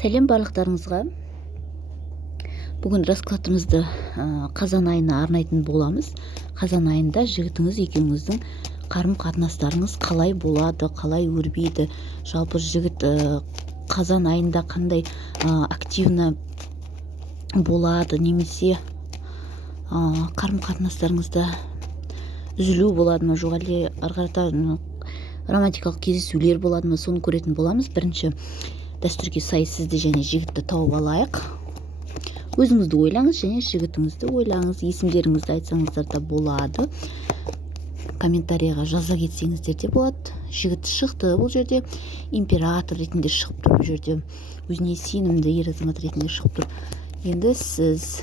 Сәлем барлықтарыңызға. Бүгін раскладымызды қазан айына арнайтын боламыз. Қазан айында жігітіңіз екеуіңіздің қарым-қатынастарыңыз қалай болады, қалай өрбиді? Жалпы жігіт қазан айында қандай активно болады, немесе қарым-қатынастарыңызда үзілу болады ма, жоқ әлде ары қарата романтикалық кездесулер болады ма, соны көретін боламыз. Бірінші дәстүрге сай сізді және жігітті тауып алайық. Өзіңізді ойлаңыз және жігітіңізді ойлаңыз. Есімдеріңізді айтсаңыздар да болады. Комментарияға жаза кетсеңіздер де болады. Жігіт шықты бұл жерде, император ретінде шығып тұр, бұл жерде өзіне сенімді ер азамат ретінде шығып тұр. Енді сіз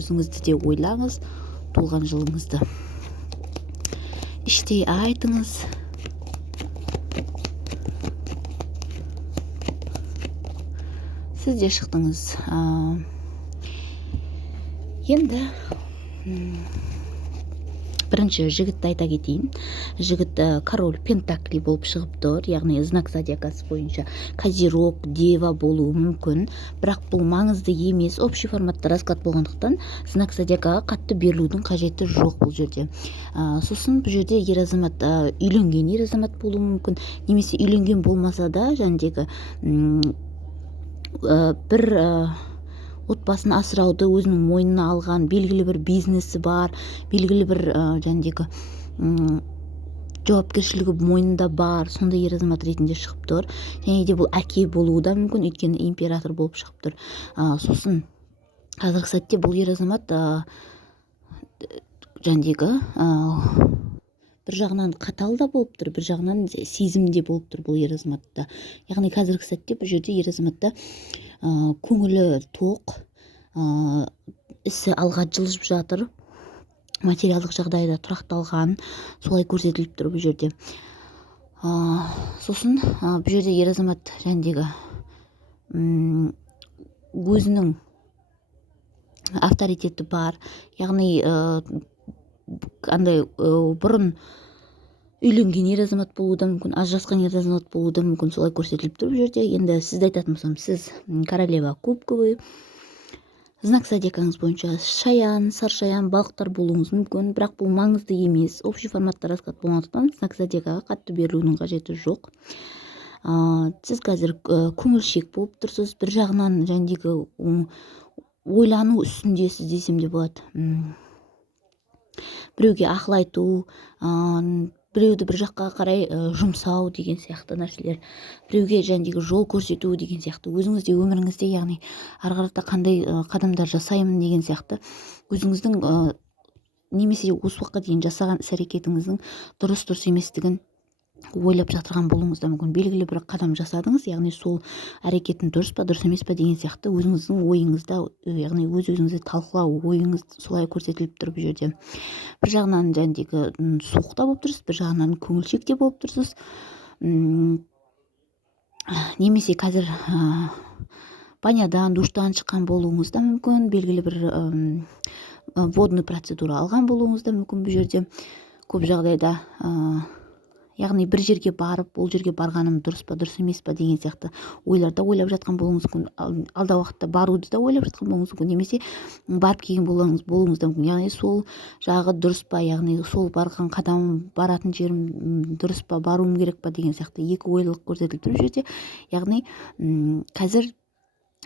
өзіңізді де ойлаңыз, туылған жылыңызды іштей айтыңыз. Сіз де шықтыңыз. Енді бірінші жігітті айта кетейін. Жігіт король пентакли болып шығып тұр, яғни знак зодиакасы бойынша козерог, дева болуы мүмкін, бірақ бұл маңызды емес, общий форматта расклад болғандықтан знак зодиакаға қатты берілудің қажеті жоқ бұл жерде. Сосын бұл жерде ер азамат, үйленген ер азамат болуы мүмкін, немесе үйленген болмаса да жәндегі бір отбасын асырауды өзінің мойнына алған, белгілі бір бизнесі бар, белгілі бір жәндегі жауапкершілігі мойнында бар, сондай ер азамат ретінде шығып тұр. Және де бұл әке болуы да мүмкін, өйткені император болып шығып тұр. Сосын қазіргі сәтте бұл ер азамат жәндегі бір жағынан қатал да болып тұр, бір жағынан сезімде болып тұр бұл ер азаматта. Яғни қазіргі сәтте бұл жерде ер азаматта көңілі тоқ, ісі алға жылжып жатыр, материалдық жағдайда тұрақталған, солай көрсетіліп тұр бұл жерде. Сосын бұл жерде ер азамат жәндегі өзінің авторитеті бар, яғни бұрын үйленген ер азамат болуы да мүмкін, ажырасқан ер азамат болуы да мүмкін, солай көрсетіліп тұр бұл жерде. Енді сізді айтатын болсам, сіз королева кубковый, знак зодиакаңыз бойынша шаян, саршаян, балықтар болуыңыз мүмкін, бірақ бұл маңызды емес, общий форматта расклад болғандықтан знак зодиакаға қатты берілудің қажеті жоқ. Сіз қазір көңілшек болып тұрсыз, бір жағынан жәндегі ойлану үстіндесіз десем де болады. Біреуге ақыл айту, біреуді бір жаққа қарай жұмсау деген сияқты нәрселер, біреуге жәндегі жол көрсету деген сияқты, өзіңізде өміріңізде, яғни ары қарата қандай қадамдар жасаймын деген сияқты, өзіңіздің немесе осы уақытқа дейін жасаған іс-әрекетіңіздің дұрыс еместігін ойлап жатырған болуыңыз да мүмкін. Белгілі бір қадам жасадыңыз, яғни сол әрекеттің дұрыс па, дұрыс емес па деген сияқты өзіңіздің ойыңызда, яғни өз-өзіңізді талқылау, ойыңыз солай көрсетіліп тұр бұл жерде. Бір жағынан жәндегі суықта болып тұрсыз, бір жағынан көңілшекте болып тұрсыз. Немесе қазір банядан, душтан шыққан болуыңыз да мүмкін, белгілі бір водный процедура алған болуыңыз да мүмкін бұл жерде. Көп жағдайда яғни бір жерге барып, ол жерге барғаным дұрыс па, дұрыс емес па деген сияқты ойларда ойлап жатқан болуыңыз мүмкін, алда уақытта баруды да ойлап жатқан болуыңыз мүмкін, немесе барып келген болуыңыз да мүмкін. Яғни сол жағы дұрыс па, яғни сол барған қадамым, баратын жерім дұрыс па, баруым керек па деген сияқты екі ойлылық көрсетіліп тұр жерде. Яғни қазір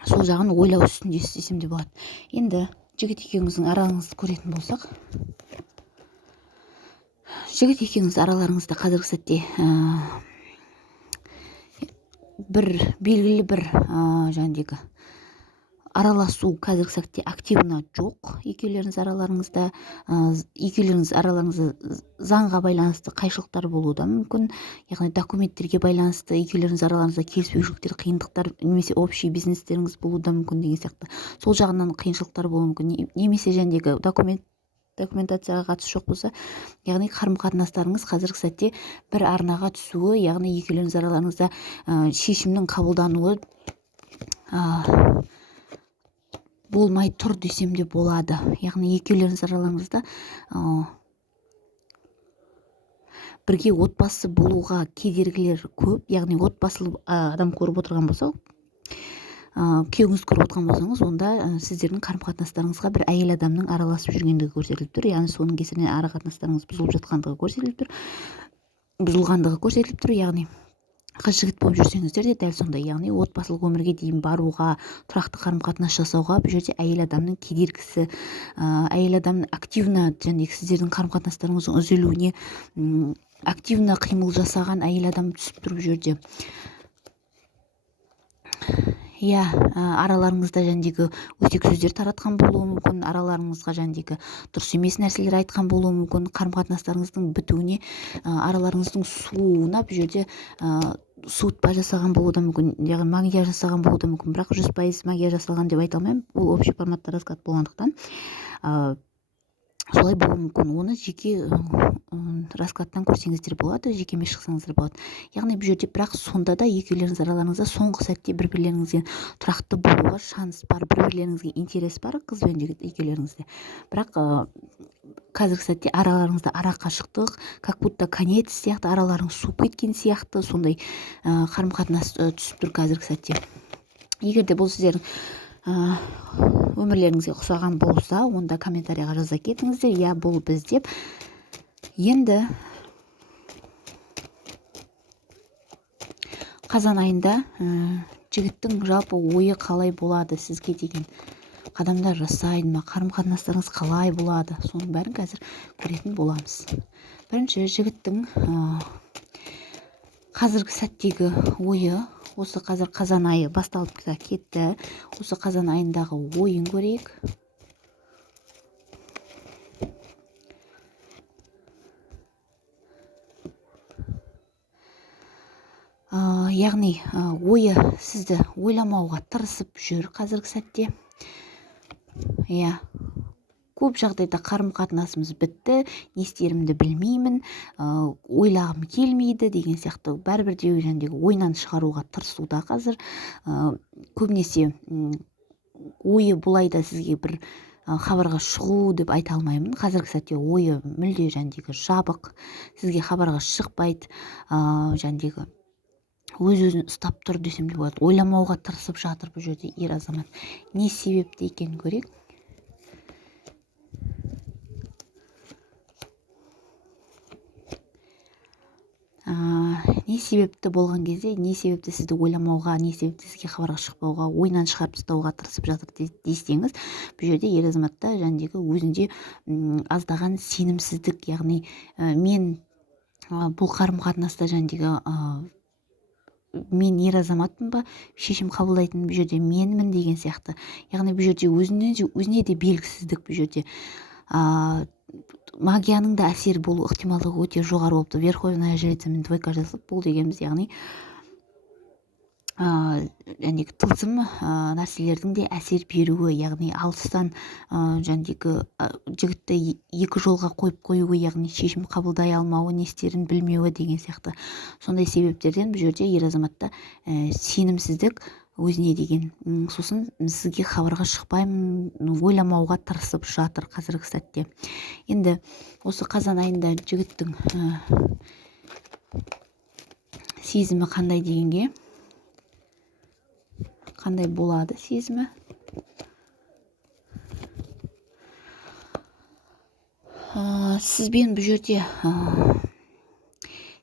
сол жағын ойлау үстіндесіз десем де болады. Енді жігіт екеуіңіздің араларыңызды көретін болсақ, жігіт екеуіңіз араларыңызда қазіргі сәтте белгілі бір жәндегі араласу қазіргі сәтте активно жоқ. Екеулеріңіз араларыңызда заңға байланысты қайшылықтар болуы да мүмкін, яғни документтерге байланысты екеулеріңіз араларыңызда келіспеушіліктер, қиындықтар, немесе общий бизнестеріңіз болуы да мүмкін деген сияқты. Сол жағынан қиыншылықтар болуы мүмкін, немесе жәндегі документацияға қатысы жоқ болса, яғни қарым-қатынастарыңыз қазіргі сәтте бір арнаға түсуі, яғни екеулеріңіз араларыңызда шешімнің қабылдануы болмай тұр десем де болады. Яғни екеулеріңіз араларыңызда бірге отбасы болуға кедергілер көп, яғни отбасылы адам көріп отырған болсақ, күйеуіңіз көріп отқан болсаңыз, онда сіздердің қарым-қатынастарыңызға бір әйел адамның араласып жүргендігі көрсетіліп тұр, яғни соның кесірінен ара қатынастарыңыз бұзылғандығы көрсетіліп тұр, яғни қыз жігіт болып жүрсеңіздер де дәл сондай, яғни отбасылық өмірге дейін баруға, тұрақты қарым-қатынас жасауға бұл жерде әйел адамның кедергісі, әйел адамның активно сіздердің қарым-қатынастарыңыздың үзілуіне активно қимыл жасаған әйел адам түсіп тұр бұл жерде. Иә, араларыңызда өсек сөздер таратқан болуы мүмкін, араларыңызға дұрыс емес нәрселер айтқан болуы мүмкін, қарым-қатынастарыңыздың бітуіне, араларыңыздың суына бұл жерде суытпа жасаған болуы да мүмкін, яғни магия жасаған болуы да мүмкін, бірақ 100% магия жасалған деп айта алмаймын, бұл общий форматта расклад болғандықтан солай болуы мүмкін. Оны жеке раскладтан көрсеңіздер болады, жекеме шықсаңыздар болады. Яғни бұл жерде бірақ сонда да екеулеріңіз араларыңызда соңғы сәтте бір-бірлеріңізге тұрақты болуға шанс бар, бір-бірлеріңізге интерес бар, қыз бен жігіт екеулеріңізде. Бірақ қазіргі сәтте араларыңызда арақашықтық, как будто конец сияқты, араларыңыз суып кеткен сияқты, сондай қарым-қатынас түсіп тұр қазіргі сәтте. Егер де бұл сіздердің өмірлеріңізге ұқсаған болса, онда комментарияға жаза кетіңіздер, иә, бұл біз деп. Енді қазан айында жігіттің жалпы ойы қалай болады, сізге деген қадамдар жасайды ма, қарым-қатынастарыңыз қалай болады, соның бәрін қазір көретін боламыз. Бірінші, жігіттің қазіргі сәттегі ойы, осы қазір қазан айы басталып кетті, осы қазан айындағы ойын көрейік. Яғни ойы сізді ойламауға тырысып жүр қазіргі сәтте. Иә, көп жағдайда қарым-қатынасымыз бітті, не істерімді білмеймін, ойлағым келмейді деген сияқты бәрібір де ойынан шығаруға тырысуда қазір. Көбінесе ойы бұлайда сізге бір хабарға шығу деп айта алмаймын. Қазіргі сәтте ойы мүлде жабық, сізге хабарға шықпайды, өз-өзін ұстап тұр десем де болады. Ойламауға тырысып жатыр бұл жерде ер азамат. Не себепті екенін көрейік. Не себепті болған кезде, не себепті сізді ойламауға, не себепті сізге хабарға шықпауға, ойынан шығарып тастауға тырысып жатыр десеңіз, бұл жерде ер азаматта өзінде аздаған сенімсіздік, яғни мен бұл қарым-қатынаста мен ер азаматпын ба, шешім қабылдайтын бұл жерде менмін деген сияқты. Яғни бұл жерде өзіне де белгісіздік, бұл жерде магияның да әсері болу ықтималдығы өте жоғары болып тұр. Верховная жрицамен двойка жазылып, бұл дегеніміз яғни тылсым нәрселердің де әсер беруі, яғни алыстан жігітті екі жолға қойып қоюы, яғни шешім қабылдай алмауы, не істерін білмеуі деген сияқты. Сондай себептерден бұл жерде ер азаматта сенімсіздік өзіне деген, сосын сізге хабарға шықпаймын, ойламауға тырысып жатыр қазіргі сәтте. Енді осы қазан айында жігіттің сезімі қандай дегенге, қандай болады сезімі? Сізбен бұл жерде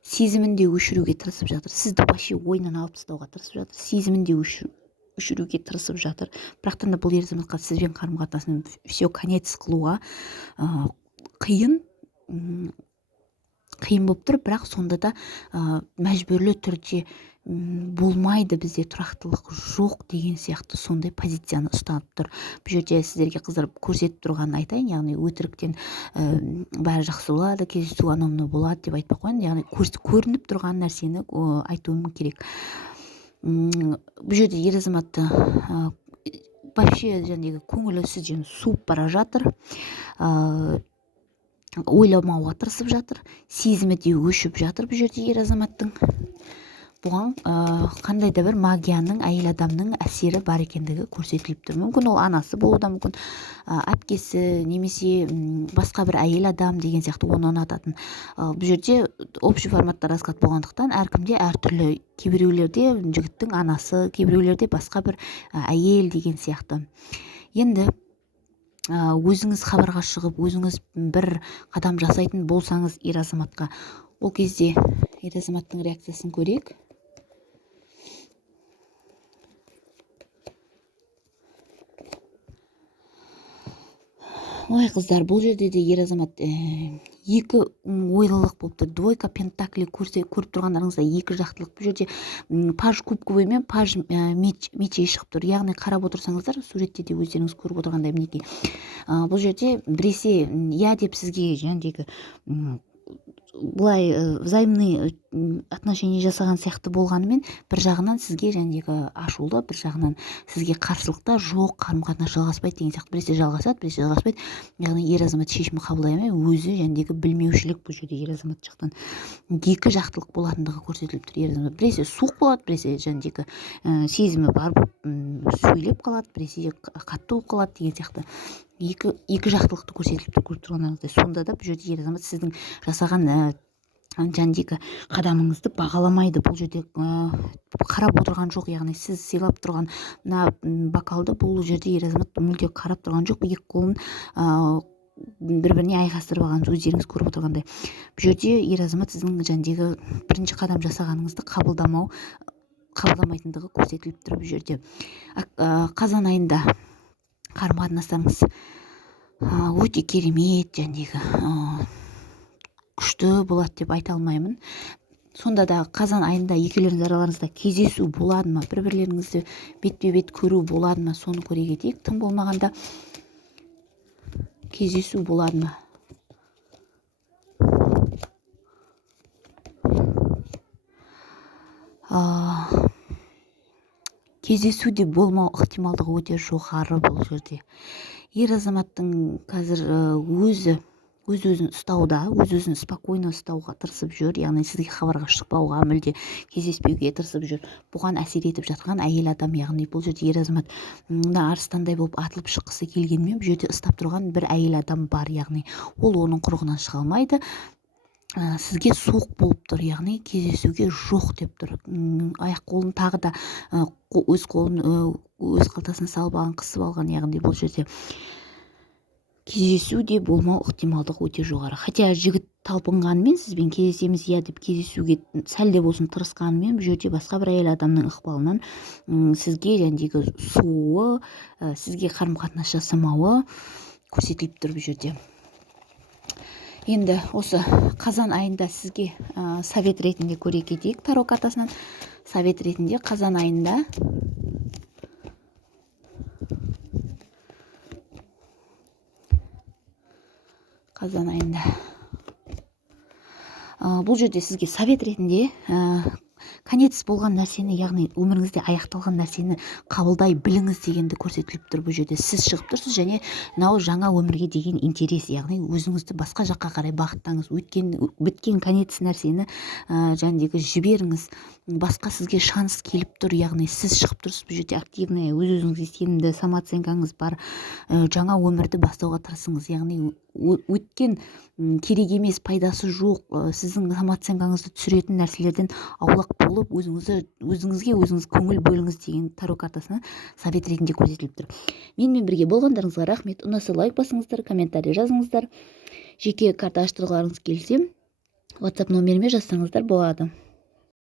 сезімінде өшіруге тырысып жатыр. Сізді вообще ойынан алып тастауға тырысып жатыр. Сезімінде өшіруге тырысып жатыр. Бірақтан да бұл ер азаматқа сізбен қарым-қатынасын все конец қылуға қиын болып тұр, бірақ сонда да мәжбүрлі түрде болмайды, бізде тұрақтылық жоқ деген сияқты сондай позицияны ұстанып тұр. Бұл жерде сіздерге қыздар көрсетіп тұрғанын айтайын, яғни өтіріктен бәрі жақсы болады, кездесу анау-мынау болады деп айтпай қояйын, яғни көрініп тұрған нәрсені айтуым керек. Бұл жерде ер азаматты вообще көңілі сізден суып бара жатыр, ойламауға тырысып жатыр, сезімі де өшіп жатыр бұл жерде ер азаматтың. бұған қандай да бір магияның, әйел адамның әсері бар екендігі көрсетіліп тұр. Мүмкін ол анасы болуы да мүмкін, әпкесі немесе басқа бір әйел адам деген сияқты оны ұнататын. Бұл жерде общий форматта расклад болғандықтан әркімде әртүрлі, кейбіреулерде жігіттің анасы, кейбіреулерде басқа бір әйел деген сияқты. Енді өзіңіз хабарға шығып, өзіңіз бір қадам жасайтын болсаңыз ер азаматқа, ол кезде ер азаматтың реакциясын көрейік. Ой, қыздар, бұл жерде де ер азамат екі ойлылық болып тұр. Двойка пентакли көріп тұрғандарыңызда екі жақтылық. Бұл жерде паж кубковый мен паж мечей шығып тұр. Яғни қарап отырсаңыздар, суретте де өздеріңіз көріп отырғандай мінекей. Бұл жерде біресе я деп сізге жәндегі былай взаимный отношение жасаған сияқты болғанымен, бір жағынан сізге жәндегі ашулы, бір жағынан сізге қарсылықта жоқ, қарым-қатынас жалғаспайды деген сияқты. Біресе жалғасады, біресе жалғаспайды. Яғни ер азамат шешім қабылдай алмай, өзі жәндегі білмеушілік бұл жерде ер азамат жақтан екі жақтылық болатындығы көрсетіліп тұр. Ер азамат біресе суық болады, біресе жәндегі сезімі бар болып сөйлеп қалады, біресе қатты болып қалады деген сияқты. Екі жақтылықты көрсетіліп тұр көріп тұрғаныңыздай. Сонда да бұл жерде ер азамат сіздің жасаған жәндегі қадамыңызды бағаламайды. Бұл жерде қарап отырған жоқ, яғни сіз сыйлап тұрған бокалды бұл жерде ер азамат мүлде қарап тұрған жоқ. Екі қолын бір-біріне айқастырып алған өздеріңіз көріп отырғандай. Бұл жерде ер азамат сіздің жәндегі бірінші қадам жасағаныңызды қабылдамайтындығы көрсетіліп тұр. Бұл жерде қазан айында қарым-қатынастарыңыз өте керемет, жәндегі күшті болады деп айта алмаймын. Сонда да қазан айында екеулеріңіз араларыңызда кездесу болады ма, бір-бірлеріңізді бетпе-бет көру болады ма, соны көре кетейік. Тым болмағанда кездесу болады ма? Кездесу де болмау ықтималдығы өте жоғары бұл жерде. Ер азаматтың қазір өз-өзін ұстауда, өз-өзін спокойно ұстауға тырысып жүр, яғни сізге хабарға шықпауға, мүлде кездеспеуге тырысып жүр. Бұған әсер етіп жатқан әйел адам, яғни бұл жерде ер азамат арыстандай болып атылып шыққысы келгенмен, бұл жерде ұстап тұрған бір әйел адам бар, яғни ол оның құрығынан шыға алмайды. Сізге суық болып тұр, яғни кездесуге жоқ деп тұр. Аяқ қолын тағы да өз қолын өз қалтасына салып алған, қысып алған, яғни бұл жерде кездесу де болмау ықтималдығы өте жоғары. Хотя жігіт талпынғанымен, сізбен кездесеміз я деп кездесуге сәл де болсын тырысқанымен, бұл жерде басқа бір әйел адамның ықпалынан сізге жәндегі суы, сізге қарым-қатынас жасамауы көрсетіліп тұр бұл жерде. Енді осы қазан айында сізге совет ретінде көре кетейік. Таро картасынан совет ретінде қазан айында бұл жерде сізге совет ретінде конец болған нәрсені, яғни өміріңізде аяқталған нәрсені қабылдай біліңіз дегенді көрсетіліп тұр. Бұл жерде сіз шығып тұрсыз және мынау жаңа өмірге деген интерес, яғни өзіңізді басқа жаққа қарай бағыттаңыз. Біткен конец нәрсені жәндегі жіберіңіз. Басқа сізге шанс келіп тұр, яғни сіз шығып тұрсыз. Бұл жерде активный, өз-өзіңізге сенімді, самооценкаңыз бар, жаңа өмірді бастауға тырысыңыз. Яғни өткен керек емес, пайдасы жоқ, сіздің самооценкаңызды түсіретін нәрселерден аулақ болып, өзіңізге көңіл бөліңіз деген таро картасына совет ретінде көрсетіліп тұр. Менімен бірге болғандарыңызға рахмет. Ұнаса лайк басыңыздар, комментарий жазыңыздар. Жеке карта аштырғыларыңыз келсе, WhatsApp номеріме жазсаңыздар болады.